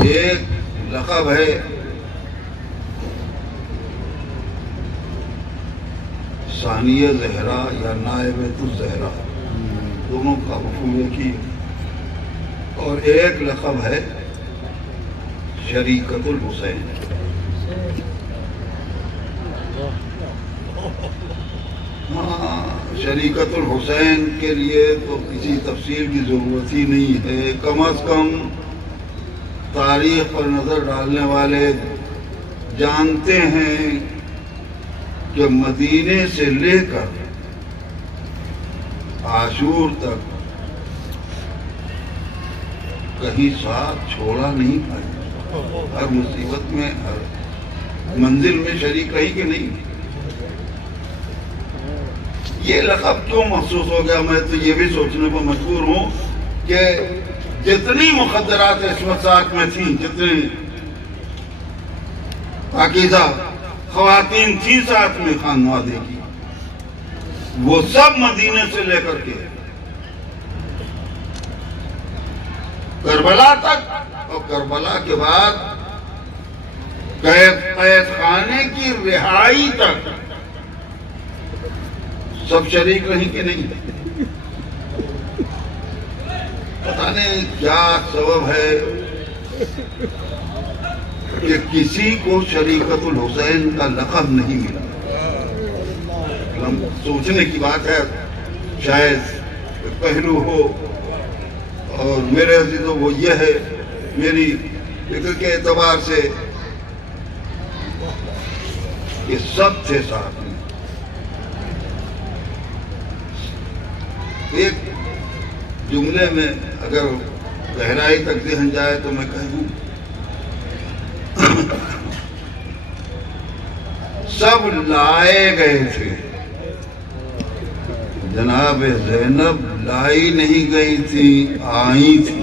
ایک لقب ہے ثانیہ زہرا یا نائبۃ الزہرا، دونوں کا مفہوم ایک ہی ہے، اور ایک لقب ہے شریکۃ الحسین۔ ہاں، شریکۃ الحسین کے لیے تو کسی تفصیل کی ضرورت ہی نہیں ہے، کم از کم تاریخ پر نظر ڈالنے والے جانتے ہیں کہ مدینے سے لے کر عاشور تک کہیں ساتھ چھوڑا نہیں پائے، ہر مصیبت میں ہر منزل میں شریک رہی کہ نہیں۔ یہ لقب کیوں محسوس ہو گیا؟ میں تو یہ بھی سوچنے پر مجبور ہوں کہ جتنی مخدرات عصمت ساتھ میں تھیں، جتنی پاکیزہ خواتین تھیں ساتھ میں خانوادے کی، وہ سب مدینے سے لے کر کے کربلا تک، اور کربلا کے بعد قید خانے کی رہائی تک سب شریک رہیں کہ نہیں؟ پتہ نہیں کیا سبب ہے کہ کسی کو شریکۃ الحسین کا لقب نہیں ملا۔ سوچنے کی بات ہے، شاید پہلو ہو، اور میرے عزیزوں وہ یہ ہے میری فکر کے اعتبار سے کہ سب تھے ساتھ میں۔ ایک جملے میں اگر گہرائی تک ذہن جائے تو میں کہوں سب لائے گئے تھے، جناب زینب لائی نہیں گئی تھی، آئی تھی۔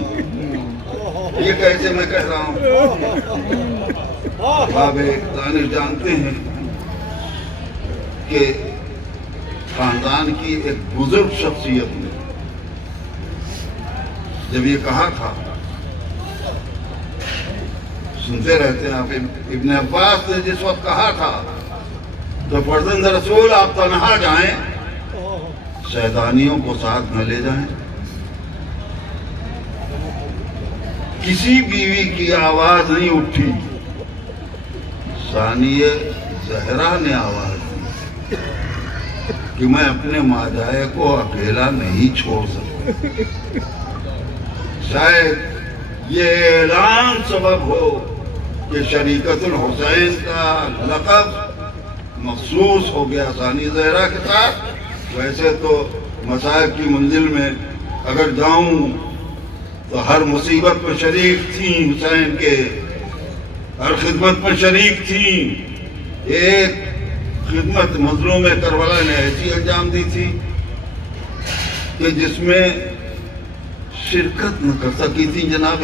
یہ کیسے میں کہہ رہا ہوں؟ باب دانش جانتے ہیں کہ خاندان کی ایک بزرگ شخصیت نے جب یہ کہا تھا، سنتے رہتے ہیں آپ، ابن عباس نے جس وقت کہا تھا تو فرزند رسول آپ تنہا جائیں، شیطانیوں کو ساتھ نہ لے جائیں۔ کسی بیوی کی آواز نہیں اٹھی، ثانیہ زہرا نے آواز دی کہ میں اپنے ماجائے کو اکیلا نہیں چھوڑ سکتا۔ شاید یہ اعلان سبب ہو کہ شریکۃ الحسین کا لقب مخصوص ہو گیا ثانیہ زہرا کے ساتھ۔ ویسے تو مصائب کی منزل میں اگر جاؤں تو ہر مصیبت میں شریک تھیں حسین کے، ہر خدمت میں شریک تھیں۔ ایک خدمت مظلوم کربلا نے ایسی انجام دی تھی کہ جس میں شرکت نہ کر سکی تھی جناب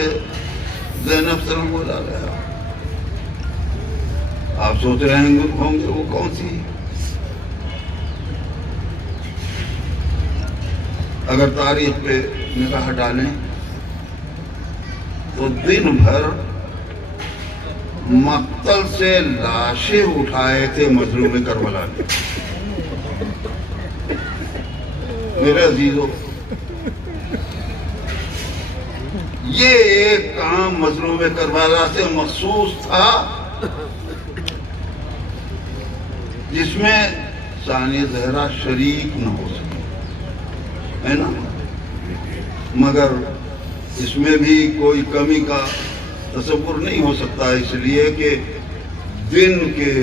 زینب سلام اللہ علیہ۔ آپ سوچ رہے ہوں گے وہ کون سی؟ اگر تاریخ پہ نگاہ ڈالیں تو دن بھر مقتل سے لاشیں اٹھائے تھے مظلوم کربلا نے۔ میرے عزیزوں، یہ ایک کام مظلوم کربلا سے مخصوص تھا جس میں ثانیہ زہرا شریک نہ ہو سکے، ہے نا؟ مگر اس میں بھی کوئی کمی کا تصور نہیں ہو سکتا، اس لیے کہ دن کے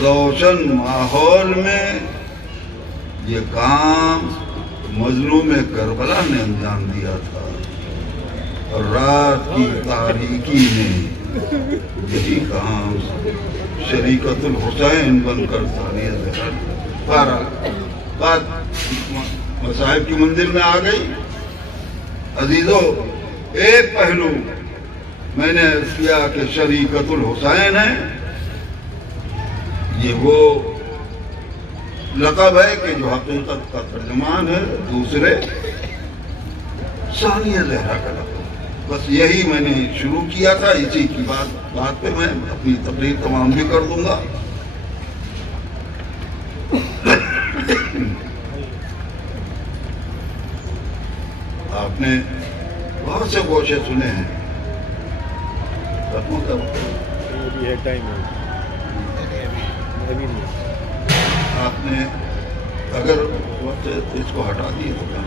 روشن ماحول میں یہ کام مظلوم کربلا نے انجام دیا تھا، اور رات کی تاریکی میں یہی کام شریکۃ الحسین بن کر ثانیہ زہرا بات مصائب کی منزل میں آ گئی۔ عزیزو، ایک پہلو میں نے عرض کیا کہ شریکۃ الحسین ہے، یہ وہ لقب ہے کہ جو حقیقت کا ترجمان ہے۔ دوسرے ثانیہ زہرا کا لقب، بس یہی میں نے شروع کیا تھا، اسی کی بات پہ میں اپنی تقریر تمام بھی کر دوں گا۔ آپ نے بہت سے گوشے سنے ہیں، آپ نے اگر وقت اس کو ہٹا دیے ہوگا۔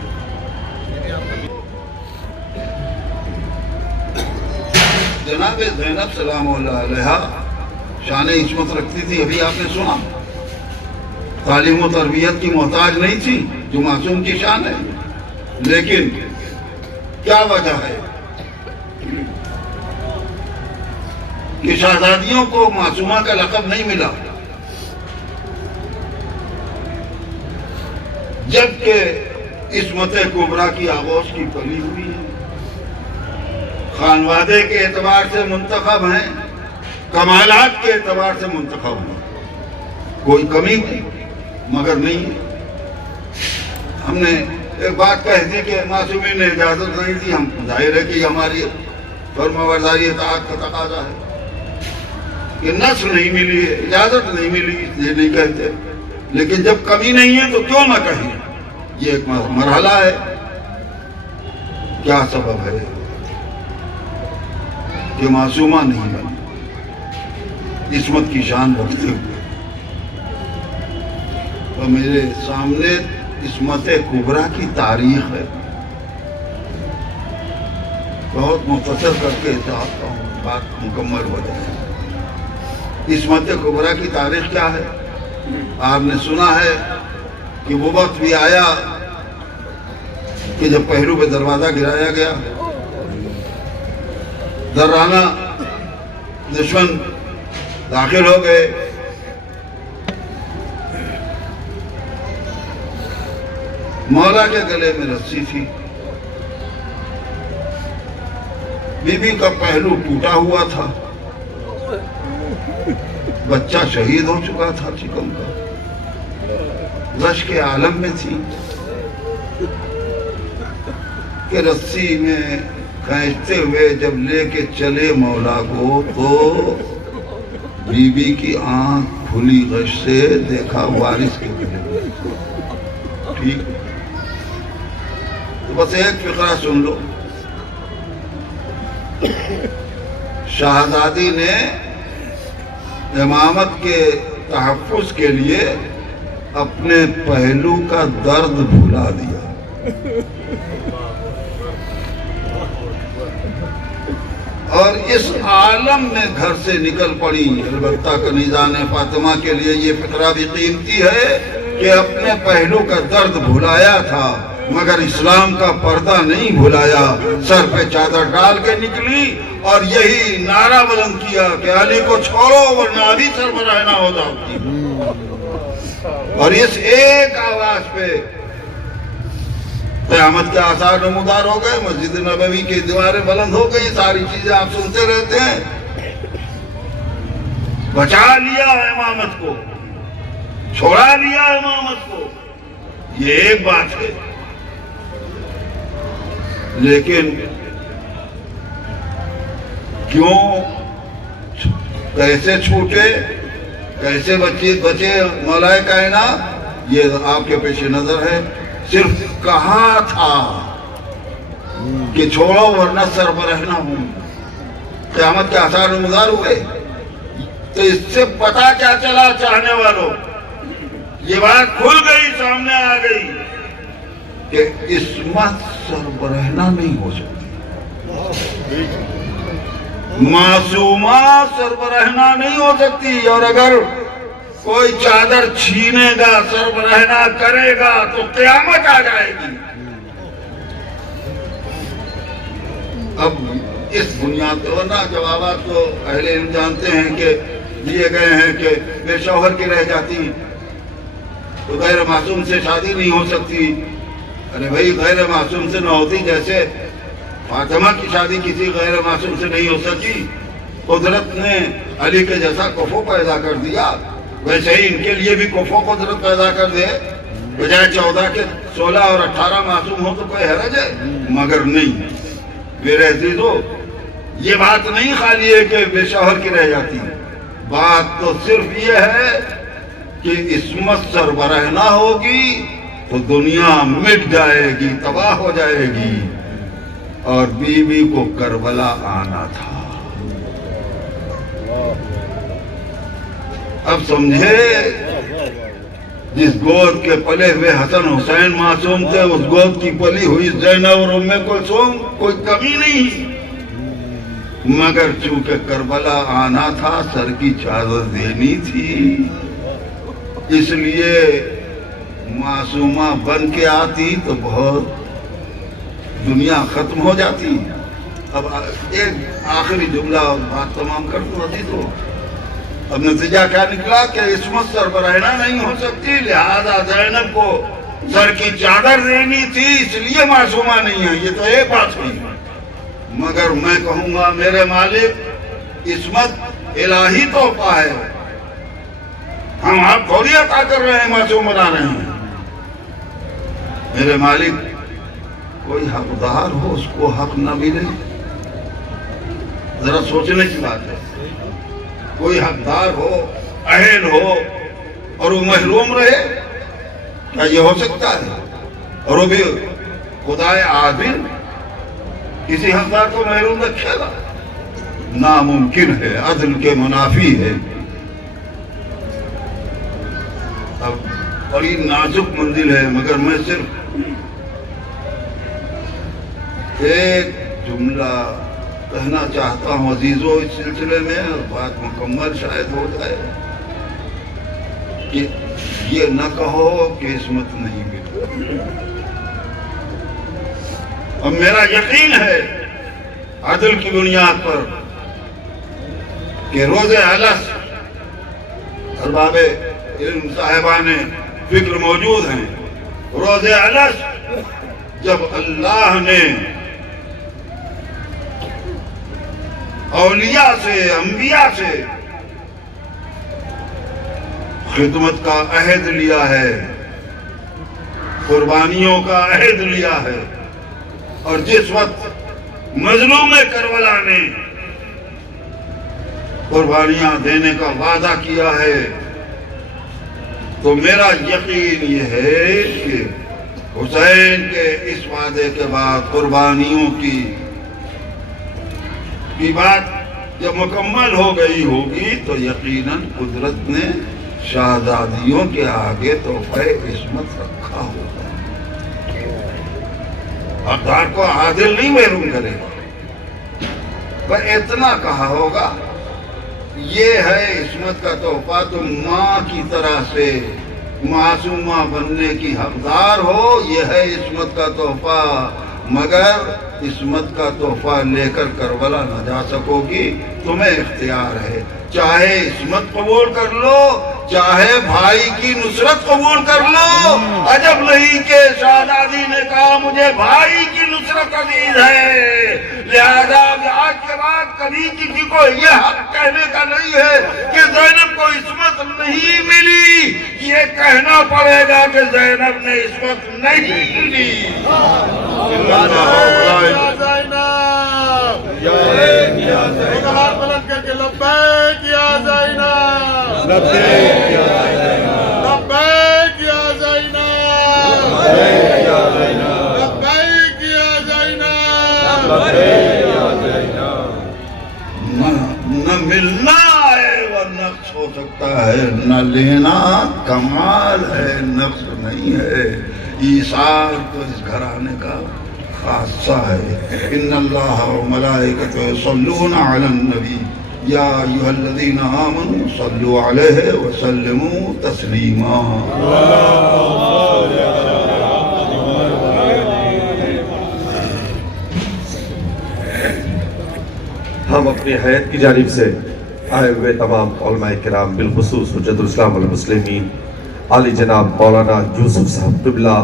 جناب زینب سلام اللہ علیہا شان عصمت رکھتی تھی، ابھی آپ نے سنا، تعلیم و تربیت کی محتاج نہیں تھی جو معصوم کی شان ہے، لیکن کیا وجہ ہے کہ شہزادیوں کو معصومہ کا لقب نہیں ملا، جبکہ عصمت کبریٰ کی آغوش کی پلی ہوئی ہے، خانوادے کے اعتبار سے منتخب ہیں، کمالات کے اعتبار سے منتخب ہیں، کوئی کمی مگر نہیں ہے۔ ہم نے ایک بات کہہ دی کہ معصومین نے اجازت نہیں دی، ہم ظاہر ہے کہ ہماری فرمانبرداری اطاعت کا تقاضا ہے کہ نصر نہیں ملی ہے، اجازت نہیں ملی، یہ نہیں کہتے، لیکن جب کمی نہیں ہے تو کیوں نہ کہیں، یہ ایک مرحلہ ہے۔ کیا سبب ہے کہ معصومہ نہیں بنی عصمت کی شان رکھتے ہوئے؟ تو میرے سامنے عصمت کبریٰ کی تاریخ ہے، بہت مختصر کر کے چاہتا ہوں بات مکمل ہو جائے۔ عصمت کبریٰ کی تاریخ کیا ہے؟ آپ نے سنا ہے کہ وہ وقت بھی آیا کہ جب پہلو پہ دروازہ گرایا گیا، درانہ دشمن داخل ہو گئے، مولا کے گلے میں رسی تھی، بی بی کا پہلو ٹوٹا ہوا تھا، بچہ شہید ہو چکا تھا چکم کا، رش کے عالم میں تھی کہ رسی میں کھینچتے ہوئے جب لے کے چلے مولا کو تو بی بی کی آنکھ کھلی غش سے دیکھا وارث کے گلے۔ ٹھیک، تو بس ایک فقرہ سن لو۔ شہزادی نے امامت کے تحفظ کے لیے اپنے پہلو کا درد بھلا دیا، اور اس عالم میں گھر سے نکل پڑی۔ البتہ کنیزان فاطمہ کے لیے یہ فقرہ بھی قیمتی ہے کہ اپنے پہلو کا درد بھلایا تھا مگر اسلام کا پردہ نہیں بھلایا، سر پہ چادر ڈال کے نکلی اور یہی نعرہ بلند کیا کہ علی کو چھوڑو ورنہ علی سربراہ نہ ہو جاتی۔ اور اس ایک آواز پہ قیامت کے آثار نمودار ہو گئے، مسجد نبوی کی دیواریں بلند ہو گئی، ساری چیزیں آپ سنتے رہتے ہیں۔ بچا لیا امامت کو، چھوڑا لیا امامت کو، یہ ایک بات ہے، لیکن کیوں، کیسے چھوٹے، کیسے بچے مولا کائنات، یہ آپ کے پیش نظر ہے۔ صرف کہا تھا کہ چھوڑو ورنہ سربراہ نہ ہوں، قیامت کے آثار نمودار ہوئے۔ تو اس سے پتہ کیا چلا چاہنے والوں، یہ بات کھل گئی، سامنے آ گئی کہ عصمت سربراہنا نہیں ہو سکتی، معصومہ سربراہنا نہیں ہو سکتی، اور اگر کوئی چادر چھینے گا، سربراہنا کرے گا تو قیامت آ جائے گی۔ اب اس بنیاد پر ورنہ جوابات تو اہل علم جانتے ہیں کہ دیے گئے ہیں کہ بے شوہر کی رہ جاتی تو غیر معصوم سے شادی نہیں ہو سکتی۔ ارے بھائی، غیر معصوم سے نہ ہوتی، جیسے فاطمہ کی شادی کسی غیر معصوم سے نہیں ہو سکی، قدرت نے علی کے جیسا کفو پیدا کر دیا، ویسے ہی ان کے لیے بھی کفو قدرت پیدا کر دے، بجائے 14 کے 16 اور 18 معصوم ہو تو کوئی حرج ہے، مگر نہیں۔ میرے عزیزو، یہ بات نہیں خالی ہے کہ بے شوہر کی رہ جاتی ہے، بات تو صرف یہ ہے کہ عصمت سربراہ نہ ہوگی تو دنیا مٹ جائے گی، تباہ ہو جائے گی۔ اور بیوی کو کربلا آنا تھا۔ اب سمجھے، جس گود کے پلے ہوئے حسن حسین معصوم تھے، اس گود کی پلی ہوئی زینب اور ام کلثوم کوئی کمی نہیں، مگر چونکہ کربلا آنا تھا، سر کی چادر دینی تھی، اس لیے معصومہ بن کے آتی تو بہت دنیا ختم ہو جاتی۔ اب ایک آخری جملہ اور بات تمام کر دوں عزیزو۔ اب نتیجہ کیا نکلا کہ عصمت سربراہانہ نہیں ہو سکتی، لہذا زینب کو سر کی چادر دینی تھی، اس لیے معصومہ نہیں ہے۔ یہ تو ایک بات ہوئی، مگر میں کہوں گا میرے مالک، عصمت الہی تحفہ ہے، ہم آپ تھوڑی عطا کر رہے ہیں، معصوم بنا رہے ہیں۔ میرے مالک، کوئی حقدار ہو اس کو حق نہ ملے، ذرا سوچنے کی بات ہے۔ کوئی حقدار ہو، اہل ہو، اور وہ محروم رہے، کیا یہ ہو سکتا ہے؟ اور وہ بھی خدائے عادل کسی حقدار کو محروم رکھے گا؟ ناممکن ہے، عدل کے منافی ہے۔ اب بڑی نازک منزل ہے، مگر میں صرف ایک جملہ کہنا چاہتا ہوں عزیزو اس سلسلے میں، اور بات مکمل شاید ہو جائے، کہ یہ نہ کہو کہ عصمت نہیں ملی۔ اب میرا یقین ہے عدل کی بنیاد پر کہ روز علس ارباب علم صاحبان فکر موجود ہیں، روز علس جب اللہ نے اولیاء سے، انبیاء سے خدمت کا عہد لیا ہے، قربانیوں کا عہد لیا ہے، اور جس وقت مظلوم کربلا نے قربانیاں دینے کا وعدہ کیا ہے، تو میرا یقین یہ ہے کہ حسین کے اس وعدے کے بعد قربانیوں کی بات جب مکمل ہو گئی ہوگی تو یقیناً قدرت نے شہزادیوں کے آگے تحفہ عصمت رکھا ہوگا۔ حقدار کو عادل نہیں محروم کرے گا، پر اتنا کہا ہوگا یہ ہے عصمت کا تحفہ، تم ماں کی طرح سے معصومہ بننے کی حقدار ہو، یہ ہے عصمت کا تحفہ، مگر عصمت کا تحفہ لے کر کربلا نہ جا سکو گی، تمہیں اختیار ہے، چاہے عصمت قبول کر لو، چاہے بھائی کی نصرت قبول کر لو۔ عجب نہیں کہ شہزادی نے کہا مجھے بھائی کی نصرت عزیز ہے، لہذا آج کے بعد کبھی کسی کو یہ حق کہنے کا نہیں ہے کہ زینب کو عصمت نہیں ملی، یہ کہنا پڑے گا کہ زینب نے عصمت نہیں ملی۔ لبیک یا زینب، لبیک یا زینب، لبیک یا زینب، لبیک یا زینب، لبیک یا زینب، لبیک یا زینب۔ نہ ملنا ہے وہ نقص ہو سکتا ہے، نہ لینا کمال ہے، نقص نہیں ہے۔ ایثار تو اس گھرانے کا خاصہ ہے۔ ان اللہ و ملائکتہ یصلون علی النبی یا ایھا الذین آمنوا صلوا علیہ وسلموا تسلیما۔ ہم اپنی حیات کی جانب سے آئے ہوئے تمام علماء کرام، بالخصوص حجت الاسلام والمسلمین عالی جناب مولانا یوسف صاحب قبلہ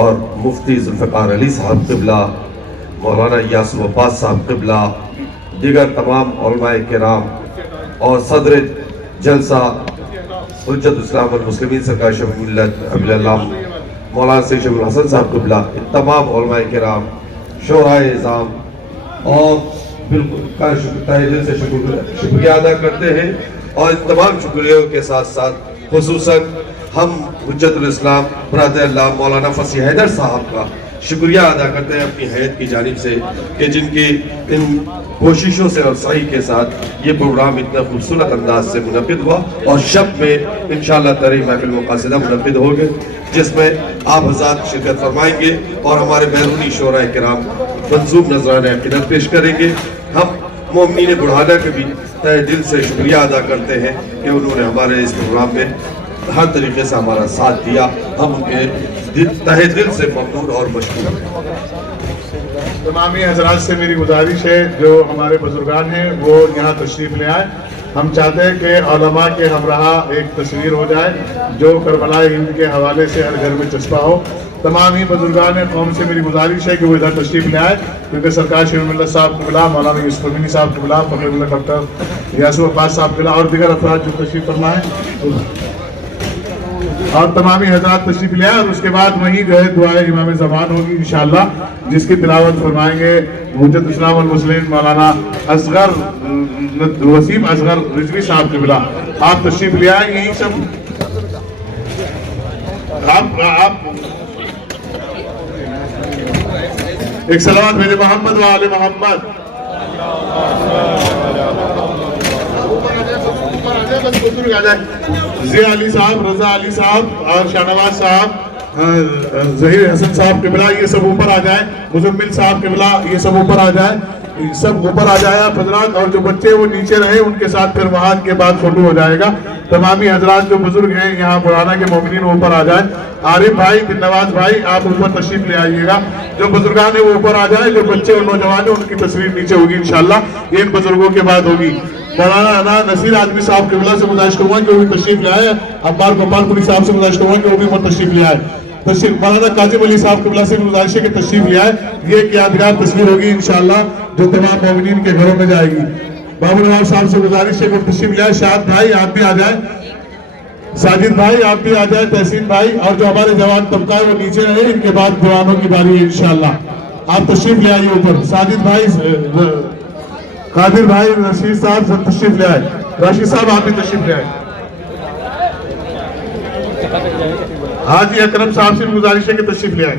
اور مفتی ذوالفقار علی صاحب قبلہ، مولانا یاسر عباس صاحب قبلہ، دیگر تمام علماء کرام اور صدر جلسہ حجت الاسلام والمسلمین سرکار شفیع ملت ابی اللہ مولانا سید شفیع الحسن صاحب قبلہ، تمام علماء کرام، شورائے اعظام، اور بالکل کا تہہ دل سے شکریہ ادا کرتے ہیں، اور ان تمام شکریوں کے ساتھ ساتھ خصوصاً ہم حجت الاسلام برادر اللہ مولانا فصیح حیدر صاحب کا شکریہ ادا کرتے ہیں اپنی حیات کی جانب سے، کہ جن کی ان کوششوں سے اور سعی کے ساتھ یہ پروگرام اتنا خوبصورت انداز سے منعقد ہوا، اور شب میں انشاءاللہ تعالی محفل مقاصدہ منعقد ہوگی، جس میں آپ حضرات شرکت فرمائیں گے اور ہمارے بیرونی شعراء کرام منظوم نذرانہ عقیدت پیش کریں گے۔ ہم مومنین بڑھانہ کے بھی تہ دل سے شکریہ ادا کرتے ہیں کہ انہوں نے ہمارے اس پروگرام میں ہر طریقے سے ہمارا ساتھ دیا، ہم ان کے تہ دل سے ممنون اور مشکور ہیں۔ تمامی حضرات سے میری گزارش ہے جو ہمارے بزرگان ہیں وہ یہاں تشریف لے آئے۔ ہم چاہتے ہیں کہ علماء کے ہمراہ ایک تصویر ہو جائے جو کربلا ہند کے حوالے سے ہر گھر میں چسپاں ہو۔ تمام ہی بزرگان قوم سے میری گزارش ہے کہ وہ ادھر تشریف لے آئے، کیونکہ سرکار شیر اللہ صاحب قبلہ، مولانا یوسف امینی صاحب قبلہ، فقیر اللہ ڈاکٹر یاسر عباس صاحب قبلہ اور دیگر افراد جو تشریف فرما ہیں، اور تمامی حضرات تشریف لے آئے، اور اس کے بعد وہیں جو ہے دعائے امام زمان ہوگی انشاءاللہ، جس کی تلاوت فرمائیں گے حجت اسلام والمسلمین مولانا اصغر وسیم اصغر رضوی صاحب قبلہ۔ آپ تشریف لے آئے، یہیں سب آپ ایک صلوات بھیجے محمد و آل محمد۔ ضیاء علی صاحب، رضا علی صاحب اور شاہنواز صاحب، ظہیر حسن صاحب قبلہ، یہ سب اوپر آ جائیں، مزمل صاحب قبلہ یہ سب اوپر آ جائیں، سب اوپر آ جائے آپ حضرات، اور جو بچے وہ نیچے رہے، ان کے ساتھ پھر وہاں کے بعد فوٹو ہو جائے گا۔ تمامی حضرات جو بزرگ ہیں یہاں بڑھانہ کے مومنین وہ اوپر آ جائیں۔ عارف بھائی، دل نواز بھائی، آپ اوپر تشریف لے آئیے گا، جو بزرگان ہیں وہ اوپر آ جائیں، جو بچے اور نوجوان ہیں ان کی تصویر نیچے ہوگی انشاءاللہ، یہ ان بزرگوں کے بعد ہوگی۔ مولانا نصیر آدمی صاحب قبلہ سے گزارش کروں گا کہ وہ بھی تشریف لے آئے، عمار گوپال پوری صاحب سے گزارش کروں گا کہ وہ بھی اوپر تشریف لے آئے۔ مولانا کاظم علی صاحب قبلہ سے گزارش ہے کہ تشریف لے آئے، یہ ایک یادگار تصویر ہوگی انشاءاللہ جو تمام مومنین کے گھروں میں جائے گی۔ بابو نواب صاحب سے گزارش ہے کہ وہ تشریف لے آئے۔ شاد بھائی آپ بھی آ جائیں، ساجد بھائی آپ بھی آ جائیں، تحسین بھائی، اور جو ہمارے جوان طبقہ ہے وہ نیچے رہے، ان کے بعد جوانوں کی باری ہے انشاءاللہ۔ آپ تشریف لے آئیے اوپر۔ ساجد بھائی، قادر بھائی، رشید صاحب سب تشریف لے آئے۔ راشد صاحب آپ بھی تشریف لے آئے۔ حاجی اکرم صاحب سے گزارش ہے کہ تشریف لے آئے۔